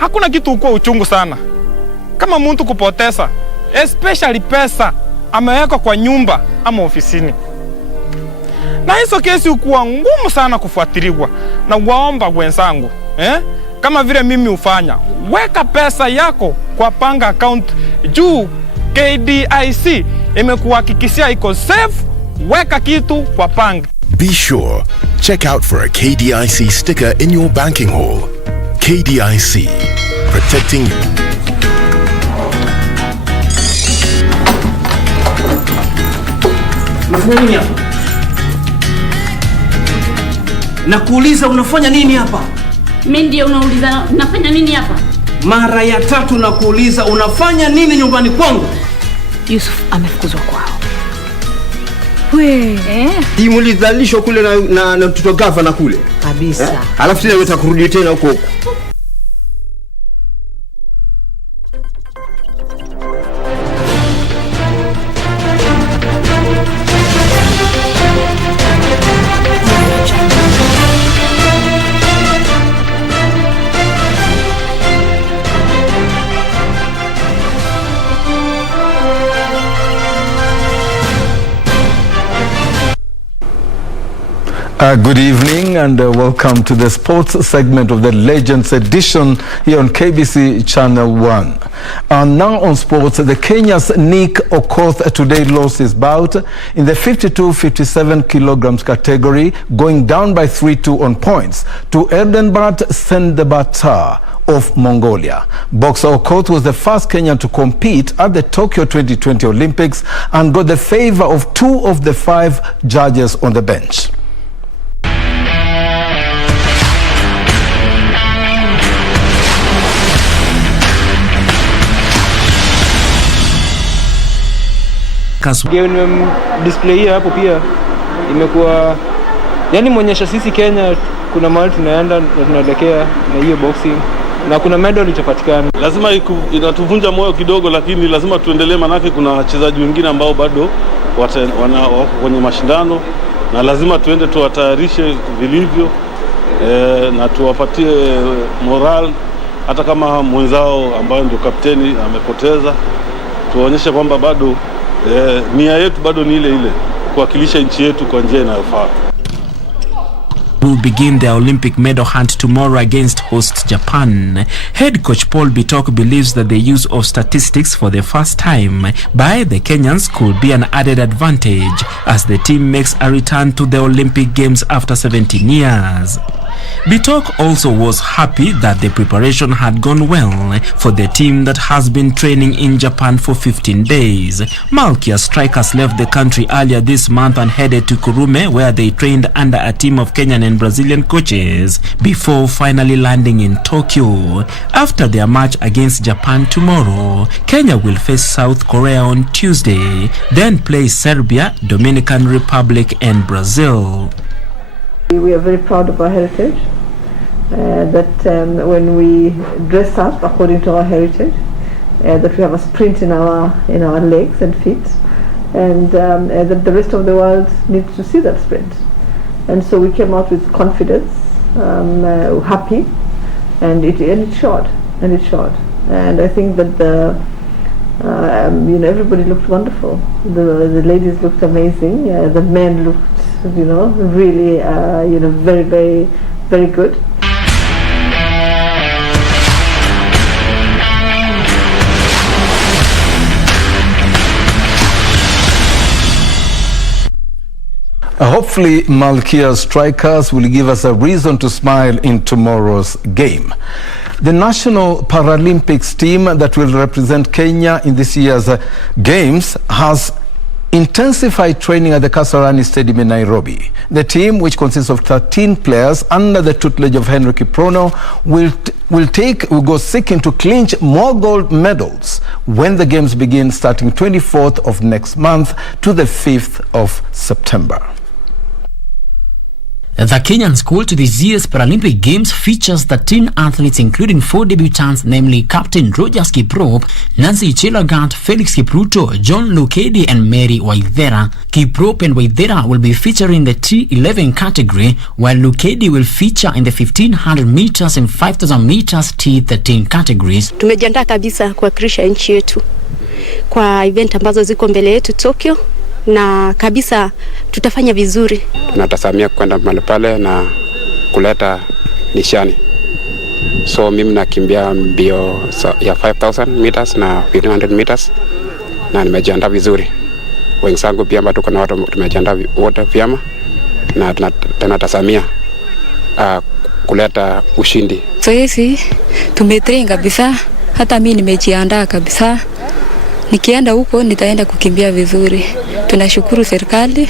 Hakuna kitu uko uchungu sana kama mtu kupoteza, especially pesa ameweka kwa nyumba ama ofisini. Na hizo kesi ukuwa ngumu sana kufuatiliwa. Na waomba wenzangu, kama vile mimi ufanya, weka pesa yako kwa panga account juu KDIC imekuhakikishia iko safe. Weka kitu kwa panga. Be sure, check out for a KDIC sticker in your banking hall. KDIC, protecting you. Unafanya nini hapa? Nakuuliza unafanya nini hapa? Mimi ndio unauliza nafanya nini hapa? Mara ya tatu nakuuliza unafanya nini nyumbani kwangu? Yusuf amefukuzwa kwao. Timu ilizalishwa kule na mtoto gavana kule. Kabisa. Alafu tena unataka kurudi tena huko. Good evening and welcome to the sports segment of the Legends Edition here on KBC Channel 1. Now on sports, the Kenya's Nick Okoth today lost his bout in the 52-57 kilograms category, going down by 3-2 on points to Erdenbert Sendebatar of Mongolia. Boxer Okoth was the first Kenyan to compete at the Tokyo 2020 Olympics and got the favor of 2 of the 5 judges on the bench. Display hii hapo pia imekuwa yani muonyesha sisi Kenya kuna mahali tunaenda na tunaelekea na hiyo boxing na kuna medal itapatikana. Lazima inatuvunja moyo kidogo, lakini lazima tuendelee, manake kuna wachezaji wengine ambao bado wako kwenye mashindano na lazima tuende tuwatayarishe vilivyo na tuwapatie moral, hata kama mwenzao ambaye ndio kapteni amepoteza, tuwaonyeshe kwamba bado nia yetu bado ni ile ile, kuwakilisha nchi yetu kwa njia inayofaa. Will begin their Olympic medal hunt tomorrow against host Japan. Head coach Paul Bitok believes that the use of statistics for the first time by the Kenyans could be an added advantage as the team makes a return to the Olympic Games after 17 years. Bitok also was happy that the preparation had gone well for the team that has been training in Japan for 15 days. Malkia strikers left the country earlier this month and headed to Kurume, where they trained under a team of Kenyan and Brazilian coaches before finally landing in Tokyo. After their match against Japan tomorrow, Kenya will face South Korea on Tuesday, then play Serbia, Dominican Republic and Brazil. We are very proud of our heritage, that when we dress up according to our heritage, that we have a sprint in our legs and feet, and that the rest of the world needs to see that sprint. And so we came out with confidence, happy, and it showed. And I think that everybody looked wonderful. The ladies looked amazing. The men looked, really, very, very, very good. Hopefully, Malkia strikers will give us a reason to smile in tomorrow's game. The National Paralympics team that will represent Kenya in this year's Games has intensified training at the Kasarani Stadium in Nairobi. The team, which consists of 13 players under the tutelage of Henry Kiprono, will go seeking to clinch more gold medals when the Games begin, starting 24th of next month to the 5th of September. The Kenyan school to this year's Paralympic Games features 13 athletes, including 4 debutants, namely Captain Rogers Kiprop, Nancy Chelagat, Felix Kipruto, John Lukedi, and Mary Waithera. Kiprop and Waithera will be featuring in the T11 category, while Lukedi will feature in the 1500 meters and 5000 meters T13 categories. Tumejiandaa kabisa kuwakilisha nchi yetu kwa event ambazo ziko mbele yetu Tokyo, na kabisa tutafanya vizuri. Tunatazamia kwenda mahali pale na kuleta nishani. So mimi nakimbia mbio ya 5000 meters na 1500 meters na nimejiandaa vizuri. Wenzangu pia ambao tuko na watu tumejiandaa wote vyema na tunatazamia kuleta ushindi. So hizi tumetrain kabisa, hata mimi nimejiandaa kabisa. Nikienda huko nitaenda kukimbia vizuri. Tunashukuru serikali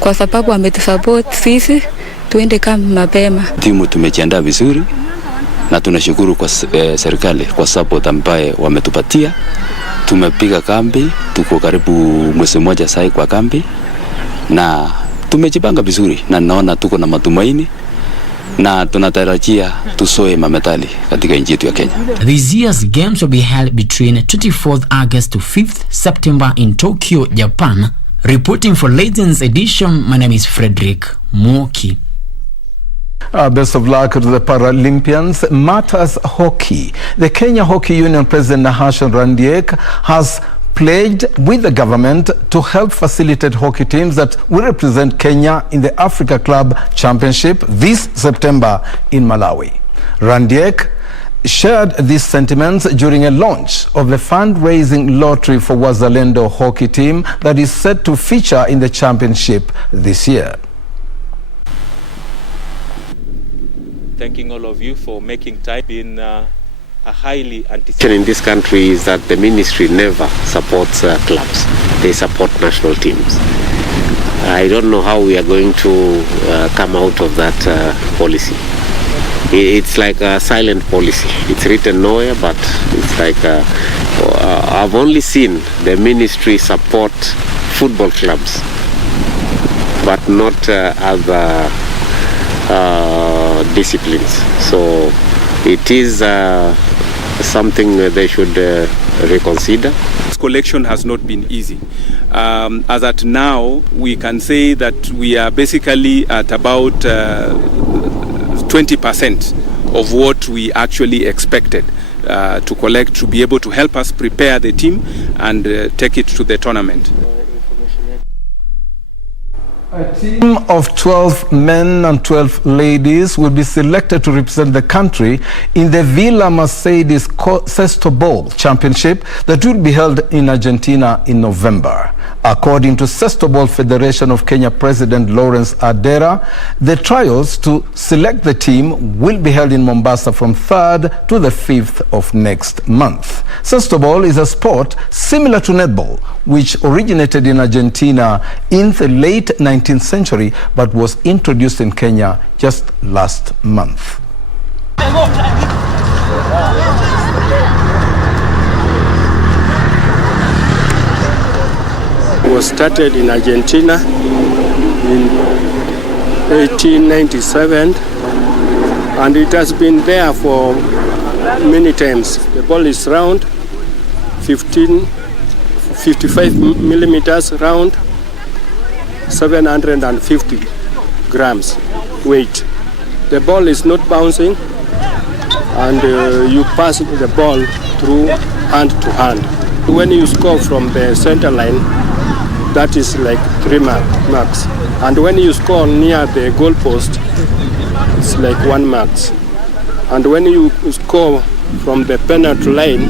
kwa sababu ametusupport sisi tuende kama mapema. Timu tumejiandaa vizuri na tunashukuru kwa serikali kwa support ambaye wametupatia. Tumepiga kambi, tuko karibu mwezi mmoja sasa kwa kambi na tumejipanga vizuri na naona tuko na matumaini na tunatarajia tusoe mametali katika nchi yetu ya Kenya. This year's games will be held between 24th August to 5th September in Tokyo, Japan. Reporting for Legends Edition, my name is Frederick Mwoki. Best of luck to the Paralympians. Matters hockey. The Kenya Hockey Union President Nahashon Randiek has pledged with the government to help facilitate hockey teams that will represent Kenya in the Africa Club Championship this September in Malawi. Randiek shared these sentiments during a launch of the fundraising lottery for Wazalendo hockey team that is set to feature in the championship this year. Thanking all of you for making time in a highly anticipated in this country is that the ministry never supports clubs. They support national teams. I don't know how we are going to come out of that policy. It's like a silent policy. It's written nowhere, but it's like I've only seen the ministry support football clubs, but not other disciplines. So it is something they should reconsider. Collection has not been easy. As at now, we can say that we are basically at about 20% of what we actually expected to collect to be able to help us prepare the team and take it to the tournament. A team of 12 men and 12 ladies will be selected to represent the country in the Villa Mercedes Cesto Bowl Championship that will be held in Argentina in November. According to Cesto Bowl Federation of Kenya President Lawrence Adera, the trials to select the team will be held in Mombasa from 3rd to the 5th of next month. Cesto Bowl is a sport similar to netball, which originated in Argentina in the late 19th century but was introduced in Kenya just last month. It was started in Argentina in 1897 and it has been there for many times. The ball is round, 55 millimeters round, 750 grams weight. The ball is not bouncing and you pass the ball through hand to hand. When you score from the center line, that is like 3 marks. And when you score near the goal post, it's like 1 mark. And when you score from the penalty line,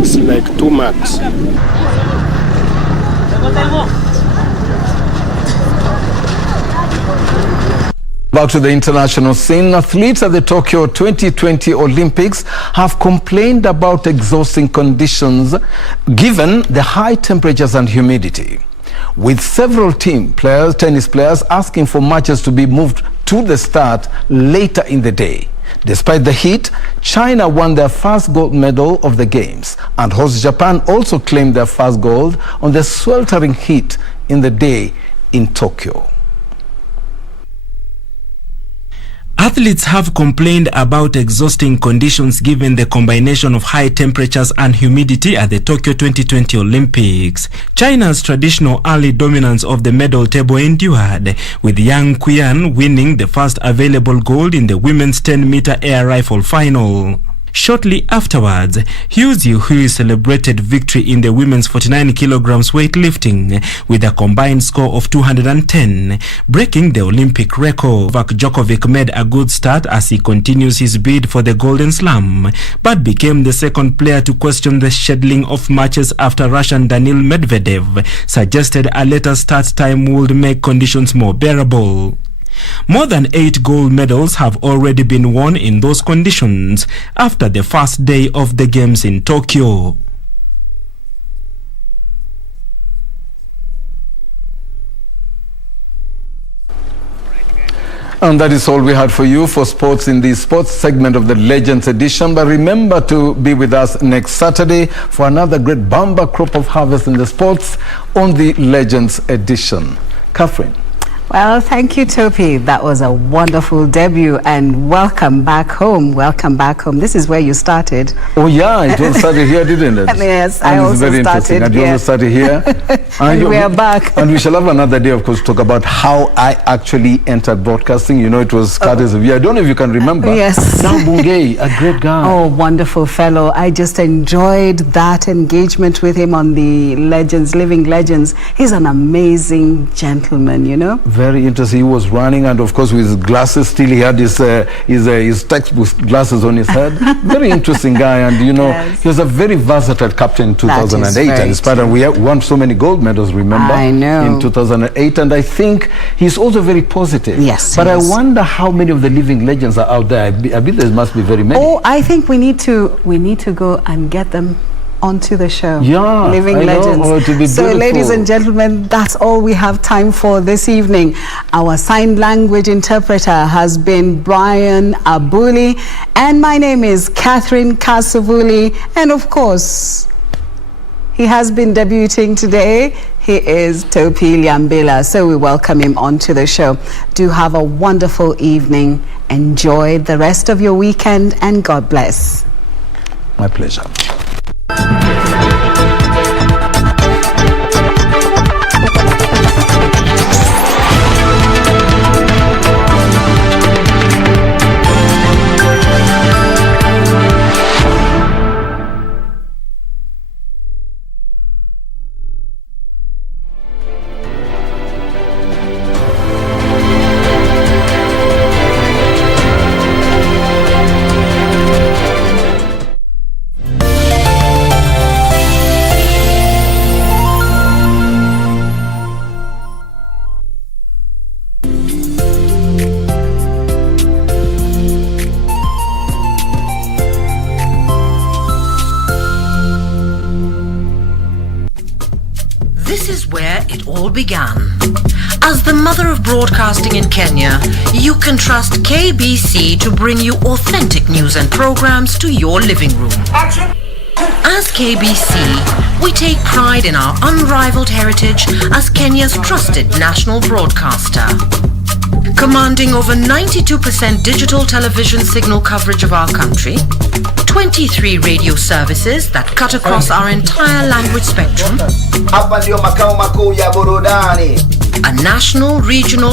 it's like 2 marks. Back to the international scene, athletes at the Tokyo 2020 Olympics have complained about exhausting conditions given the high temperatures and humidity, with several tennis players asking for matches to be moved to the start later in the day. Despite the heat, China won their first gold medal of the Games, and host Japan also claimed their first gold on the sweltering heat in the day in Tokyo. Athletes have complained about exhausting conditions given the combination of high temperatures and humidity at the Tokyo 2020 Olympics. China's traditional early dominance of the medal table endured, with Yang Qian winning the first available gold in the women's 10-meter air rifle final. Shortly afterwards, Hu Zihui celebrated victory in the women's 49 kilograms weightlifting with a combined score of 210, breaking the Olympic record. Novak Djokovic made a good start as he continues his bid for the Golden Slam, but became the second player to question the scheduling of matches after Russian Daniil Medvedev suggested a later start time would make conditions more bearable. More than 8 gold medals have already been won in those conditions after the first day of the Games in Tokyo. And that is all we had for you for sports in the sports segment of the Legends edition. But remember to be with us next Saturday for another great bumper crop of harvest in the sports on the Legends edition. Catherine. Well, thank you, Topi. That was a wonderful debut, and welcome back home. Welcome back home. This is where you started. Oh, yeah, it all started here, didn't it? Yes, and I also very started and here. you also started here. And we are back. And we shall have another day, of course, to talk about how I actually entered broadcasting. You know, it was courtesy of you. I don't know if you can remember. Yes. Now Bungei, a great guy. Oh, wonderful fellow. I just enjoyed that engagement with him on the Legends, Living Legends. He's an amazing gentleman, you know. Very interesting. He was running, and of course with his glasses still. He had his textbook glasses on his head. Very interesting guy, and you know, yes. He was a very versatile captain in 2008. And in spite of we won so many gold medals, remember? I know. In 2008, and I think he's also very positive. Yes. But I wonder how many of the living legends are out there. I bet there must be very many. Oh, I think we need to go and get them onto the show. Yeah, Living Legends. Oh, to be so beautiful. Ladies and gentlemen, that's all we have time for this evening. Our sign language interpreter has been Brian Abuli, and my name is Catherine Kasavuli, and of course he has been debuting today. He is Topi Liambila, so we welcome him onto the show. Do have a wonderful evening. Enjoy the rest of your weekend, and God bless. My pleasure. This is where it all began. As the mother of broadcasting in Kenya, you can trust KBC to bring you authentic news and programs to your living room. As KBC, we take pride in our unrivaled heritage as Kenya's trusted national broadcaster. Commanding over 92% digital television signal coverage of our country, 23 radio services that cut across our entire language spectrum, a national, regional,